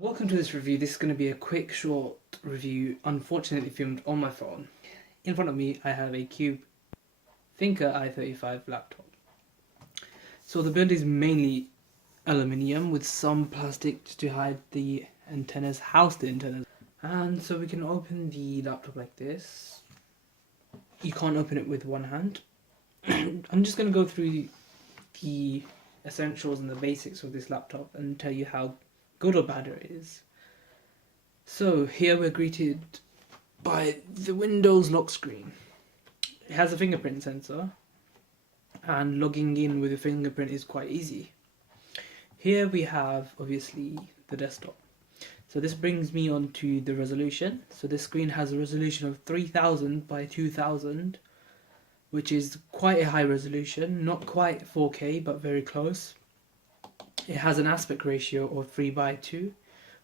Welcome to this review. This is going to be a quick, short review, unfortunately filmed on my phone. In front of me, I have a Cube Thinker i35 laptop. So the build is mainly aluminium with some plastic just to hide the antennas, house the antennas. And so we can open the laptop like this. You can't open it with one hand. I'm just going to go through the essentials and the basics of this laptop and tell you how good or bad it is. So here we're greeted by the Windows lock screen. It has a fingerprint sensor and logging in with a fingerprint is quite easy. Here we have obviously the desktop. So this brings me on to the resolution. So this screen has a resolution of 3000 by 2000, which is quite a high resolution, not quite 4K but very close. It has an aspect ratio of 3:2,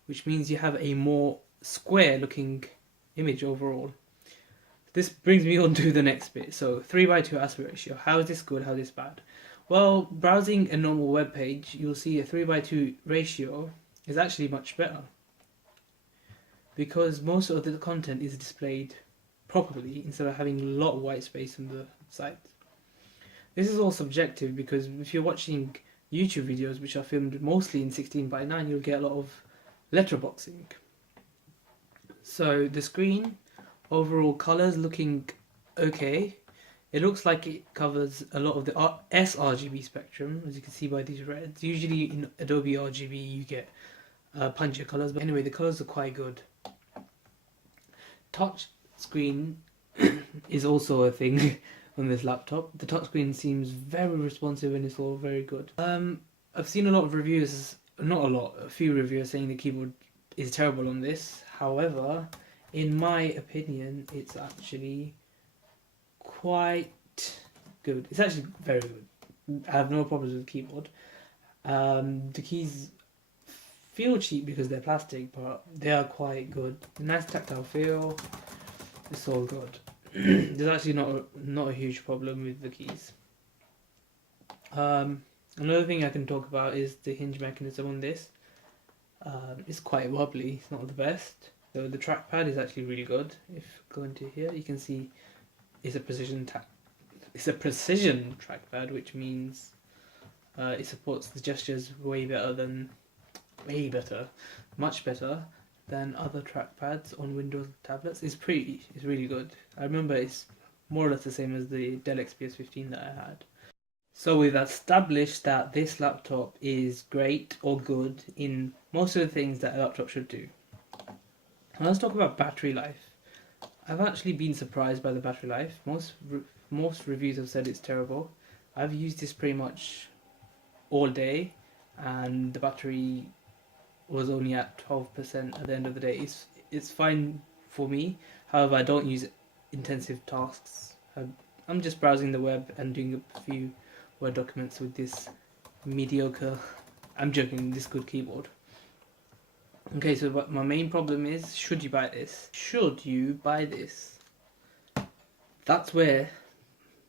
which means you have a more square looking image overall. This brings me on to the next bit. So 3:2 aspect ratio. How is this good? How is this bad? Well, browsing a normal web page, you'll see a 3:2 ratio is actually much better because most of the content is displayed properly instead of having a lot of white space on the site. This is all subjective because if you're watching YouTube videos which are filmed mostly in 16:9, you'll get a lot of letterboxing. So the screen, overall colors looking okay. It looks like it covers a lot of the sRGB spectrum, as you can see by these reds. Usually in Adobe RGB you get punchier colors, but anyway, the colors are quite good. Touch screen is also a thing on this laptop. The touchscreen seems very responsive and it's all very good. I've seen a lot of reviews, not a lot, a few reviewers saying the keyboard is terrible on this. However, in my opinion, it's actually quite good. It's actually very good. I have no problems with the keyboard. The keys feel cheap because they're plastic, but they are quite good. Nice tactile feel. It's all good. There's actually not a huge problem with the keys. Another thing I can talk about is the hinge mechanism on this. It's quite wobbly. It's not the best. So the trackpad is actually really good. If you go into here, you can see it's a precision trackpad, which means it supports the gestures much better than other trackpads on Windows tablets. It's really good. I remember it's more or less the same as the Dell XPS 15 that I had. So we've established that this laptop is great or good in most of the things that a laptop should do. Now let's talk about battery life. I've actually been surprised by the battery life. Most reviews have said it's terrible. I've used this pretty much all day and the battery was only at 12% at the end of the day. It's fine for me. However, I don't use intensive tasks. I'm just browsing the web and doing a few Word documents with this mediocre, I'm joking, this good keyboard. Okay, so my main problem is, should you buy this? Should you buy this? That's where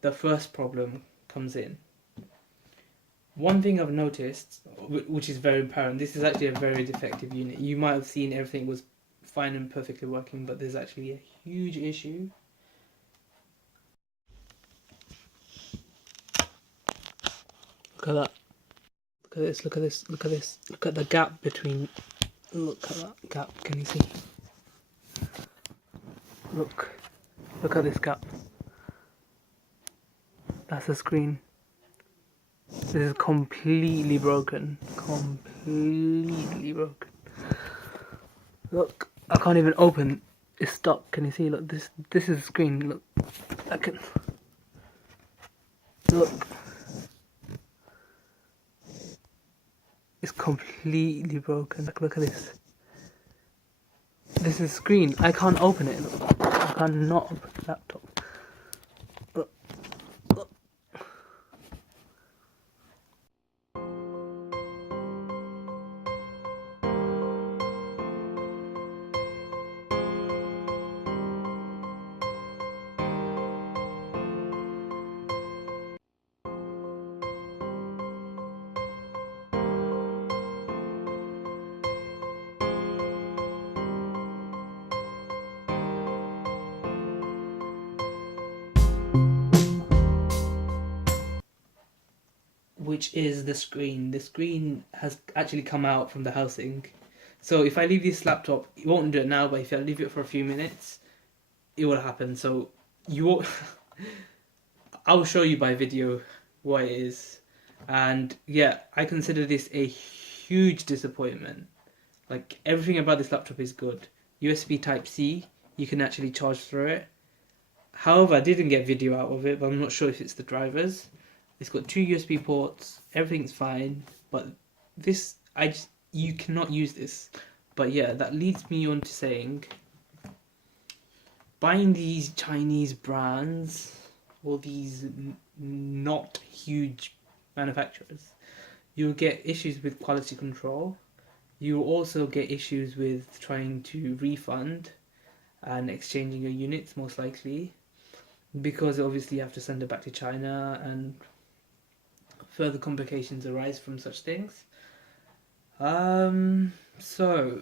the first problem comes in. One thing I've noticed, which is very apparent, this is actually a very defective unit. You might have seen everything was fine and perfectly working, but there's actually a huge issue. Look at that. Look at this, look at this, look at this. Look at the gap between... Look at that gap, can you see? Look at this gap. That's the screen. This is completely broken. Completely broken. Look, I can't even open. It's stuck. Can you see? Look, this is the screen. Look, I can. Look. It's completely broken. Look at this. This is the screen. I can't open it. Look. I cannot open the laptop. Look. Look. which is the screen. The screen has actually come out from the housing. So if I leave this laptop, it won't do it now, but if I leave it for a few minutes, it will happen. So you won't I'll show you by video what it is. And yeah, I consider this a huge disappointment. Like, everything about this laptop is good. USB Type-C, you can actually charge through it. However, I didn't get video out of it, but I'm not sure if it's the drivers. It's got 2 USB ports, everything's fine, but this, you cannot use this. But yeah, that leads me on to saying, buying these Chinese brands, or these not huge manufacturers, you'll get issues with quality control. You'll also get issues with trying to refund and exchanging your units, most likely, because obviously you have to send it back to China, and further complications arise from such things. So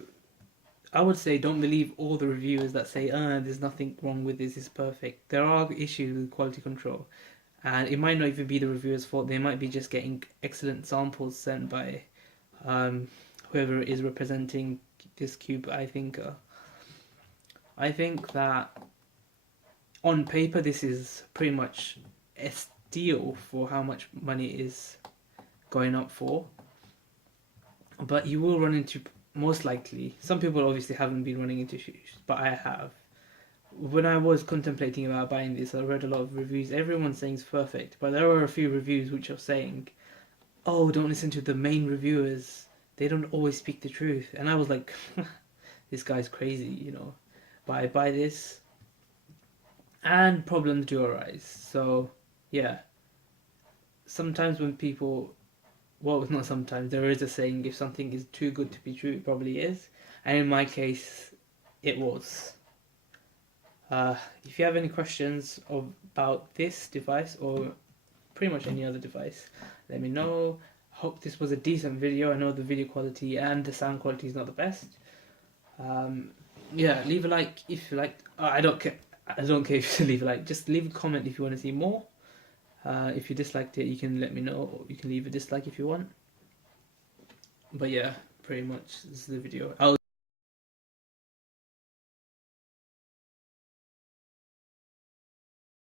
I would say don't believe all the reviewers that say, there's nothing wrong with this, it's perfect. There are issues with quality control, and it might not even be the reviewer's fault. They might be just getting excellent samples sent by whoever is representing this cube. I think that on paper this is pretty much a steal for how much money it is going up for, but you will run into, most likely, some people obviously haven't been running into issues, but I have. When I was contemplating about buying this, I read a lot of reviews. Everyone's saying it's perfect, but there were a few reviews which are saying, oh, don't listen to the main reviewers, they don't always speak the truth. And I was like, this guy's crazy, you know. But I buy this, and problems do arise. So yeah, sometimes when people, well, not sometimes, there is a saying, if something is too good to be true, it probably is. And in my case, it was. If you have any questions about this device, or pretty much any other device, let me know. Hope this was a decent video. I know the video quality and the sound quality is not the best. Yeah, leave a like if you like. I don't care. I don't care if you leave a like. Just leave a comment if you want to see more. If you disliked it, you can let me know, or you can leave a dislike if you want. But yeah, pretty much this is the video.